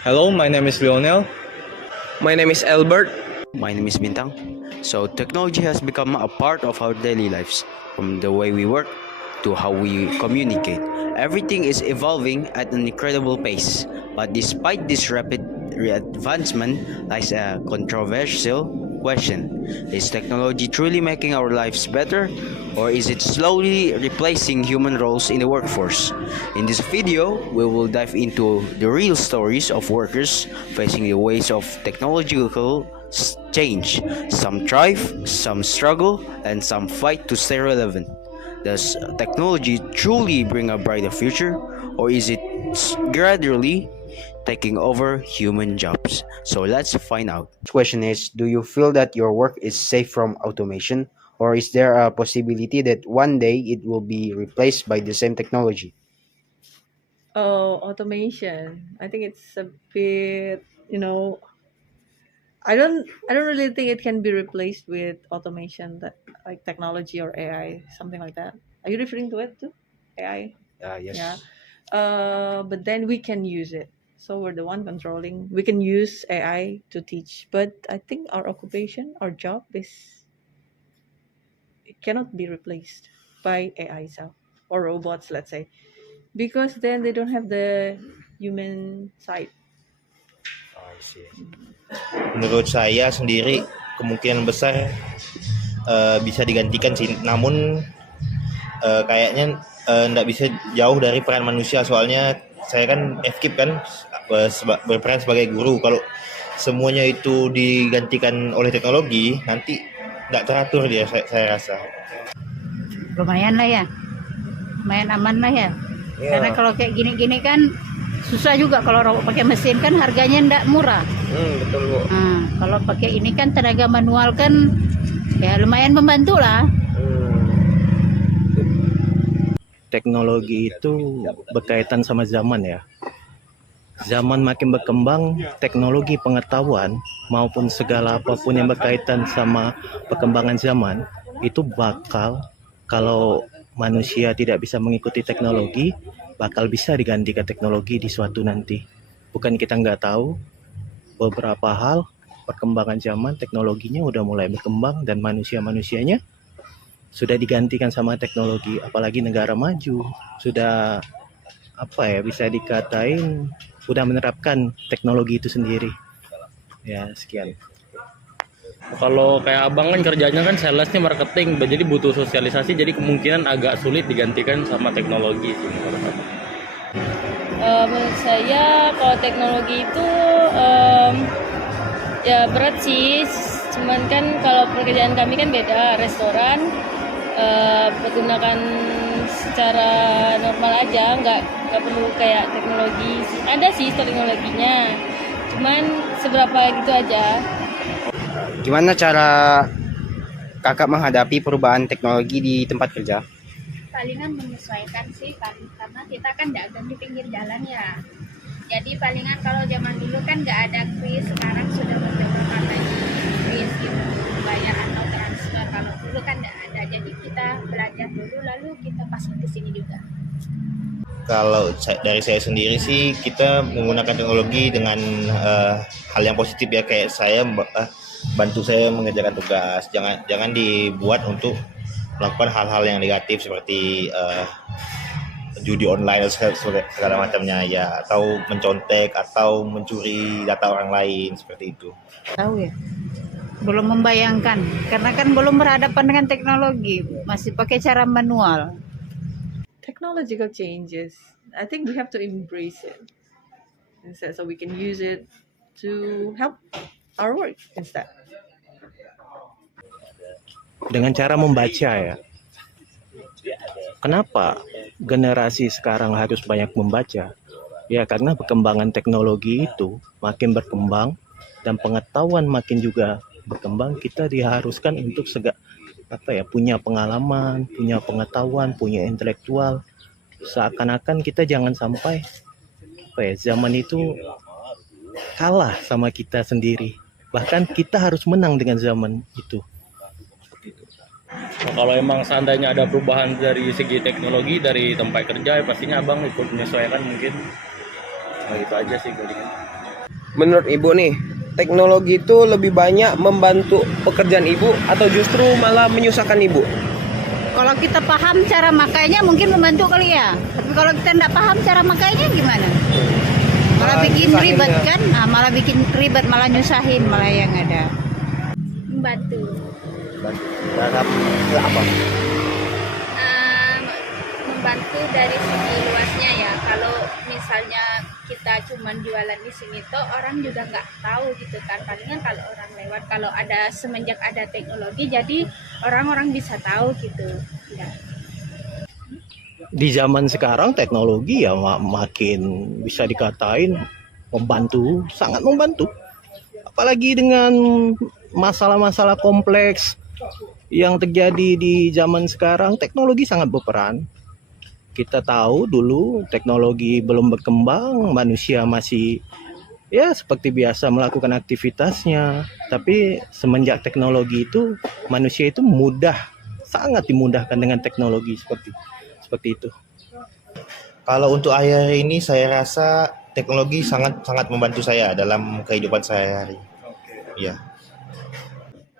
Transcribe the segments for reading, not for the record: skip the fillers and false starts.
Hello, my name is Lionel. My name is Albert. My name is Bintang. So technology has become a part of our daily lives, from the way we work to how we communicate. Everything is evolving at an incredible pace. But despite this rapid advancement lies a controversial question. Is technology truly making our lives better, or is it slowly replacing human roles in the workforce? In this video, we will dive into the real stories of workers facing the ways of technological change. Some thrive, some struggle, and some fight to stay relevant. Does technology truly bring a brighter future, or is it gradually taking over human jobs? So let's find out. The question is, do you feel that your work is safe from automation, or is there a possibility that one day it will be replaced by the same technology? Oh, automation. I think it's a bit, I don't really think it can be replaced with automation, that like technology or AI, something like that. Are you referring to it too? AI? Yes. Yeah. But then we can use it. So we're the one controlling. We can use AI to teach, but I think our occupation, our job is it cannot be replaced by AI itself or robots, let's say, because then they don't have the human side. Menurut saya sendiri kemungkinan besar bisa digantikan sih. Namun kayaknya nggak bisa jauh dari peran manusia, soalnya saya kan FKIP kan berperan sebagai guru. Kalau semuanya itu digantikan oleh teknologi, nanti nggak teratur dia, saya rasa. Lumayan lah ya, lumayan aman lah ya. Karena kalau kayak gini-gini kan susah juga, kalau pakai mesin kan harganya ndak murah. Betul Bu. Kalau pakai ini kan tenaga manual kan ya lumayan membantu lah. Teknologi itu berkaitan sama zaman ya. Zaman makin berkembang, teknologi pengetahuan maupun segala apapun yang berkaitan sama perkembangan zaman itu bakal, kalau manusia tidak bisa mengikuti teknologi, bakal bisa digantikan teknologi di suatu nanti. Bukan kita nggak tahu, beberapa hal perkembangan zaman teknologinya udah mulai berkembang dan manusia-manusianya sudah digantikan sama teknologi. Apalagi negara maju sudah bisa dikatain sudah menerapkan teknologi itu sendiri. Ya, sekian. Kalau kayak abang kan kerjanya kan salesnya marketing, jadi butuh sosialisasi, jadi kemungkinan agak sulit digantikan sama teknologi sih menurut abang. Menurut saya kalau teknologi itu ya berat sih, cuman kan kalau pekerjaan kami kan beda, restoran menggunakan secara normal aja, nggak perlu kayak teknologi. Ada sih teknologinya, cuman seberapa gitu aja. Gimana cara kakak menghadapi perubahan teknologi di tempat kerja? Palingan menyesuaikan sih, karena kita kan dagang di pinggir jalan ya. Jadi palingan kalau zaman dulu kan nggak ada kris, sekarang sudah berkembang lagi kris gitu, bayar atau transfer. Kalau dulu kan nggak ada, jadi kita belajar dulu lalu kita pasang ke sini juga. Kalau dari saya sendiri sih, kita menggunakan teknologi dengan hal yang positif ya, kayak saya bantu saya mengerjakan tugas. Jangan dibuat untuk melakukan hal-hal yang negatif seperti judi online segala macamnya ya, atau mencontek atau mencuri data orang lain seperti itu. Tahu ya, belum membayangkan karena kan belum berhadapan dengan teknologi, masih pakai cara manual. Technological changes, I think we have to embrace it instead, so we can use it to help our work instead. Dengan cara membaca ya. Kenapa generasi sekarang harus banyak membaca? Ya karena perkembangan teknologi itu makin berkembang dan pengetahuan makin juga berkembang. Kita diharuskan untuk punya pengalaman, punya pengetahuan, punya intelektual. Seakan-akan kita jangan sampai zaman itu kalah sama kita sendiri. Bahkan kita harus menang dengan zaman itu. Nah, kalau emang seandainya ada perubahan dari segi teknologi dari tempat kerja, ya pastinya abang ikut menyesuaikan mungkin. Nah, itu aja sih gue. menurut ibu nih, teknologi itu lebih banyak membantu pekerjaan ibu atau justru malah menyusahkan ibu? Kalau kita paham cara makainya mungkin membantu kali ya. Tapi kalau kita tidak paham cara makainya gimana? Malah bikin nyusahin ribet ya. kan? Nah, malah bikin ribet, malah nyusahin malah yang ada. Membantu. Terhadap apa? Membantu dari segi luasnya ya. Kalau misalnya kita cuman jualan di sini toh orang juga nggak tahu gitu kan. Palingan kalau orang lewat, kalau ada semenjak ada teknologi jadi orang-orang bisa tahu gitu. Ya. Di zaman sekarang teknologi ya makin bisa dikatain membantu, sangat membantu. Apalagi dengan masalah-masalah kompleks yang terjadi di zaman sekarang, teknologi sangat berperan. Kita tahu dulu teknologi belum berkembang, manusia masih ya seperti biasa melakukan aktivitasnya. Tapi semenjak teknologi itu, manusia itu sangat dimudahkan dengan teknologi seperti itu. Kalau untuk akhir ini saya rasa teknologi sangat membantu saya dalam kehidupan sehari-hari. Ya.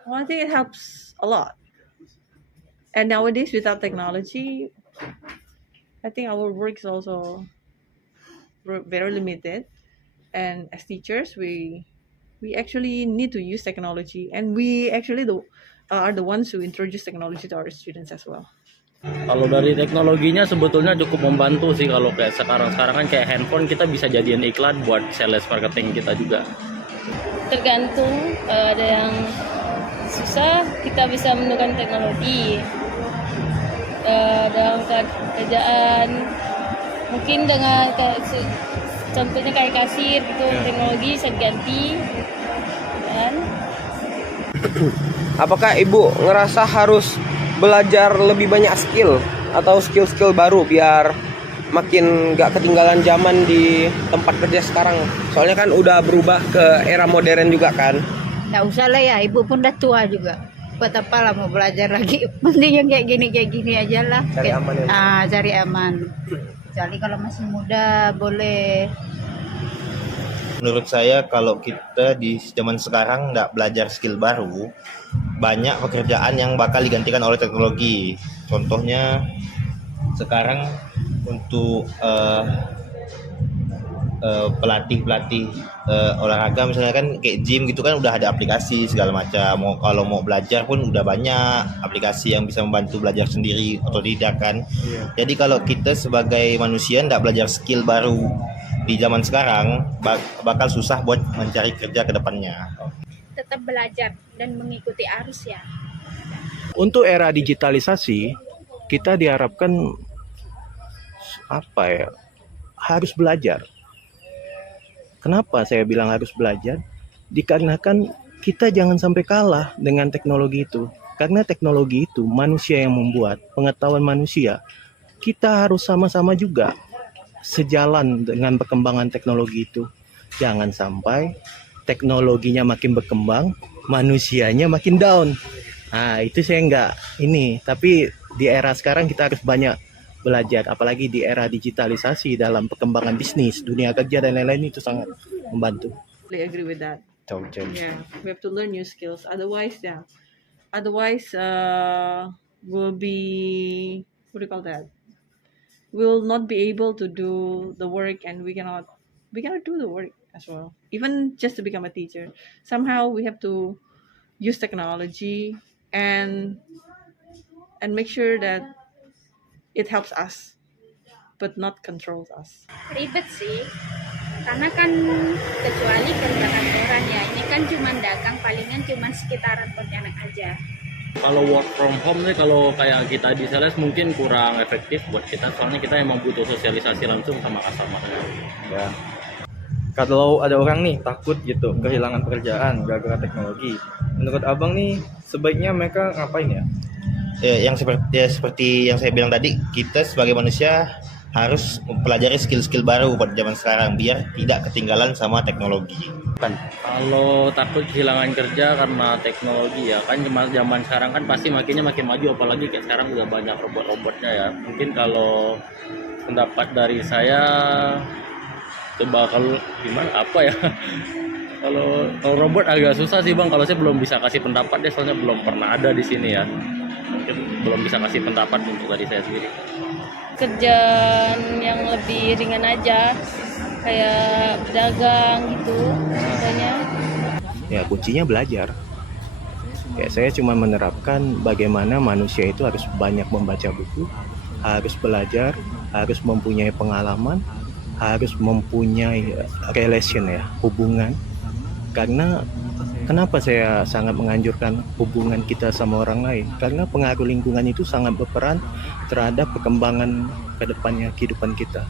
Well, I think it helps a lot. And nowadays, without technology, I think our work is also very limited. And as teachers, we actually need to use technology, and we actually are the ones who introduce technology to our students as well. Kalau dari teknologinya sebetulnya cukup membantu sih. Kalau kayak sekarang kan kayak handphone kita bisa jadiin iklan buat sales marketing kita juga. Tergantung, ada yang susah kita bisa menggunakan teknologi. Dalam kerjaan mungkin dengan contohnya kayak kasir gitu, teknologi bisa diganti kan. Apakah ibu ngerasa harus belajar lebih banyak skill atau skill baru biar makin gak ketinggalan zaman di tempat kerja sekarang? Soalnya kan udah berubah ke era modern juga kan. Nggak usah lah ya, ibu pun udah tua juga. Buat apa lah mau belajar lagi? Mending yang kayak gini aja lah. Cari aman ya. Cari aman. Kecuali kalau masih muda boleh. Menurut saya kalau kita di zaman sekarang nggak belajar skill baru, banyak pekerjaan yang bakal digantikan oleh teknologi. Contohnya sekarang untuk pelatih olahraga misalnya kan kayak gym gitu kan udah ada aplikasi segala macam. Kalau mau belajar pun udah banyak aplikasi yang bisa membantu belajar sendiri atau tidak kan. Jadi kalau kita sebagai manusia nggak belajar skill baru di zaman sekarang bakal susah buat mencari kerja ke depannya. Tetap belajar dan mengikuti arus ya. Untuk era digitalisasi, kita diharapkan harus belajar. Kenapa saya bilang harus belajar? Dikarenakan kita jangan sampai kalah dengan teknologi itu. Karena teknologi itu manusia yang membuat, pengetahuan manusia. Kita harus sama-sama juga sejalan dengan perkembangan teknologi itu. Jangan sampai teknologinya makin berkembang, manusianya makin down. Nah, itu saya tapi di era sekarang kita harus banyak belajar, apalagi di era digitalisasi dalam perkembangan bisnis, dunia kerja dan lain-lain itu sangat membantu. I agree with that. Totally. Yeah, we have to learn new skills. Otherwise, we'll be, what do you call that? We'll not be able to do the work, and we cannot do the work as well. Even just to become a teacher, somehow we have to use technology and make sure that it helps us, but not controls us. Ribet sih, karena kan kecuali kerja kantoran ya, ini kan cuma dagang, palingan cuma sekitaran Pontianak aja. Kalau work from home nih, kalau kayak kita di sales mungkin kurang efektif buat kita, soalnya kita emang butuh sosialisasi langsung sama customer. Ya. Kalau ada orang nih takut gitu kehilangan pekerjaan gara-gara teknologi, menurut abang nih sebaiknya mereka ngapain ya? Seperti yang saya bilang tadi, kita sebagai manusia harus mempelajari skill-skill baru pada zaman sekarang biar tidak ketinggalan sama teknologi. Kalau takut kehilangan kerja karena teknologi ya kan, zaman sekarang kan pasti makin maju, apalagi kayak sekarang udah banyak robot-robotnya ya. Mungkin kalau pendapat dari saya Coba kalau gimana apa ya? Kalau robot agak susah sih Bang. Kalau saya belum bisa kasih pendapat deh, soalnya belum pernah ada di sini ya. Mungkin belum bisa kasih pendapat untuk tadi saya sendiri. Kerjaan yang lebih ringan aja, kayak pedagang gitu contohnya. Ya kuncinya belajar. Ya saya cuma menerapkan bagaimana manusia itu harus banyak membaca buku, harus belajar, harus mempunyai pengalaman, harus mempunyai relation ya, hubungan. Karena kenapa saya sangat menganjurkan hubungan kita sama orang lain? Karena pengaruh lingkungan itu sangat berperan terhadap perkembangan ke depannya kehidupan kita.